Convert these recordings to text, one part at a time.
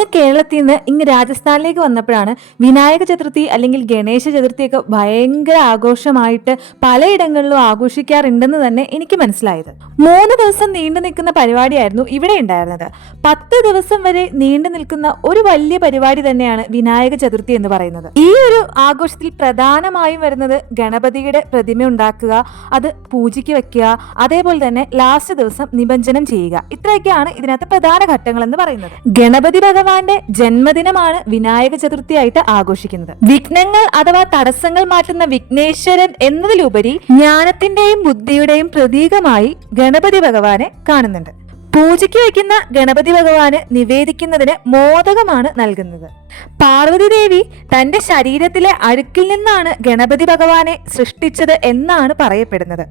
അങ്ങ് കേരളത്തിൽ നിന്ന് ഇങ്ങ് രാജസ്ഥാനിലേക്ക് വന്നപ്പോഴാണ് വിനായക ചതുർത്ഥി അല്ലെങ്കിൽ ഗണേശ ചതുർത്ഥിയൊക്കെ ഭയങ്കര ആഘോഷമായിട്ട് പലയിടങ്ങളിലും ആഘോഷിക്കാറുണ്ടെന്ന് തന്നെ എനിക്ക് മനസ്സിലായത്. 3 ദിവസം നീണ്ടു നിൽക്കുന്ന പരിപാടിയായിരുന്നു ഇവിടെ ഉണ്ടായിരുന്നത്. 10 ദിവസം വരെ നീണ്ടു നിൽക്കുന്ന ഒരു വലിയ പരിപാടി തന്നെയാണ് വിനായക ചതുർത്ഥി എന്ന് പറയുന്നത്. ഈ ഒരു ആഘോഷത്തിൽ പ്രധാനമായും വരുന്നത് ഗണപതിയുടെ പ്രതിമ ഉണ്ടാക്കുക, അത് പൂജയ്ക്ക് വെക്കുക, അതേപോലെ തന്നെ ലാസ്റ്റ് ദിവസം നിമജ്ജനം ചെയ്യുക. ഇത്രയൊക്കെയാണ് ഇതിനകത്ത് പ്രധാന ഘട്ടങ്ങൾ എന്ന് പറയുന്നത്. ഗണപതി ഭഗവാന്റെ ജന്മദിനമാണ് വിനായക ചതുർത്ഥിയായിട്ട് ആഘോഷിക്കുന്നത്. വിഘ്നങ്ങൾ അഥവാ തടസ്സങ്ങൾ മാറ്റുന്ന വിഘ്നേശ്വരൻ എന്നതിലുപരി ജ്ഞാനത്തിന്റെയും ബുദ്ധിയുടെയും പ്രതീകമായി ഗണപതി ഭഗവാനെ കാണുന്നുണ്ട്. പൂജയ്ക്ക് വയ്ക്കുന്ന ഗണപതി ഭഗവാന് നിവേദിക്കുന്നതിന് മോദകമാണ് നൽകുന്നത്. പാർവതി ദേവി തന്റെ ശരീരത്തിലെ അഴുക്കിൽ നിന്നാണ് ഗണപതി ഭഗവാനെ സൃഷ്ടിച്ചത് എന്നാണ് പറയപ്പെടുന്നത്.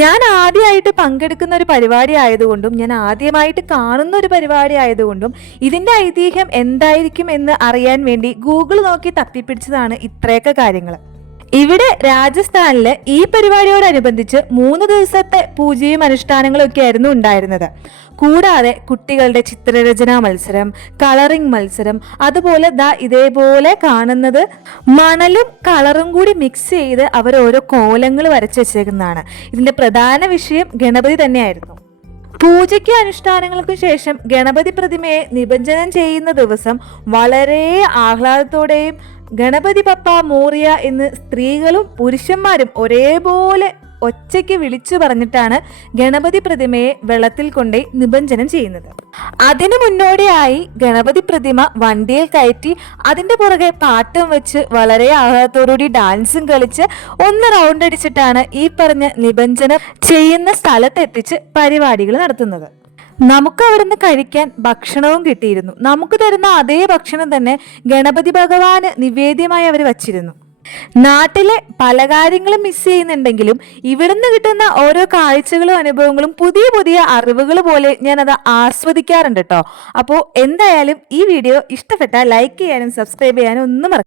ഞാൻ ആദ്യമായിട്ട് പങ്കെടുക്കുന്ന ഒരു പരിപാടി ആയതുകൊണ്ടും ഞാൻ ആദ്യമായിട്ട് കാണുന്ന ഒരു പരിപാടി ആയതുകൊണ്ടും ഇതിന്റെ ഐതിഹ്യം എന്തായിരിക്കും എന്ന് അറിയാൻ വേണ്ടി ഗൂഗിൾ നോക്കി തപ്പിപ്പിടിച്ചതാണ് ഇത്രയൊക്കെ കാര്യങ്ങൾ. ഇവിടെ രാജസ്ഥാനില് ഈ പരിപാടിയോടനുബന്ധിച്ച് 3 ദിവസത്തെ പൂജയും അനുഷ്ഠാനങ്ങളും ഒക്കെ ആയിരുന്നു ഉണ്ടായിരുന്നത്. കൂടാതെ കുട്ടികളുടെ ചിത്രരചനാ മത്സരം, കളറിംഗ് മത്സരം, അതുപോലെ ഇതേപോലെ കാണുന്നത് മണലും കളറും കൂടി മിക്സ് ചെയ്ത് അവർ ഓരോ കോലങ്ങൾ വരച്ചു വെച്ചേക്കുന്നതാണ്. ഇതിന്റെ പ്രധാന വിഷയം ഗണപതി തന്നെയായിരുന്നു. പൂജയ്ക്കും അനുഷ്ഠാനങ്ങൾക്കും ശേഷം ഗണപതി പ്രതിമയെ നിമജ്ജനം ചെയ്യുന്ന ദിവസം വളരെ ആഹ്ലാദത്തോടെയും ഗണപതി പപ്പ മോറിയ എന്ന് സ്ത്രീകളും പുരുഷന്മാരും ഒരേപോലെ ഒച്ചയ്ക്ക് വിളിച്ചു പറഞ്ഞിട്ടാണ് ഗണപതി പ്രതിമയെ വെള്ളത്തിൽ കൊണ്ടേ നിമജ്ജനം ചെയ്യുന്നത്. അതിനു മുന്നോടിയായി ഗണപതി പ്രതിമ വണ്ടിയിൽ കയറ്റി അതിന്റെ പുറകെ പാട്ടും വെച്ച് വളരെ ആഹ്ലാദത്തോടുകൂടി ഡാൻസും കളിച്ച് ഒന്ന് റൗണ്ട് അടിച്ചിട്ടാണ് ഈ പറഞ്ഞ നിമജ്ജനം ചെയ്യുന്ന സ്ഥലത്തെത്തിച്ച് പരിപാടികൾ നടത്തുന്നത്. നമുക്ക് അവിടുന്ന് കഴിക്കാൻ ഭക്ഷണവും കിട്ടിയിരുന്നു. നമുക്ക് തരുന്ന അതേ ഭക്ഷണം തന്നെ ഗണപതി ഭഗവാന് നിവേദ്യമായി അവർ വച്ചിരുന്നു. നാട്ടിലെ പല കാര്യങ്ങളും മിസ് ചെയ്യുന്നുണ്ടെങ്കിലും ഇവിടുന്ന് കിട്ടുന്ന ഓരോ കാഴ്ചകളും അനുഭവങ്ങളും പുതിയ പുതിയ അറിവുകൾ പോലെ ഞാനത് ആസ്വദിക്കാറുണ്ട് കേട്ടോ. അപ്പോൾ എന്തായാലും ഈ വീഡിയോ ഇഷ്ടപ്പെട്ടാൽ ലൈക്ക് ചെയ്യാനും സബ്സ്ക്രൈബ് ചെയ്യാനും ഒന്നും മറക്കരുത്.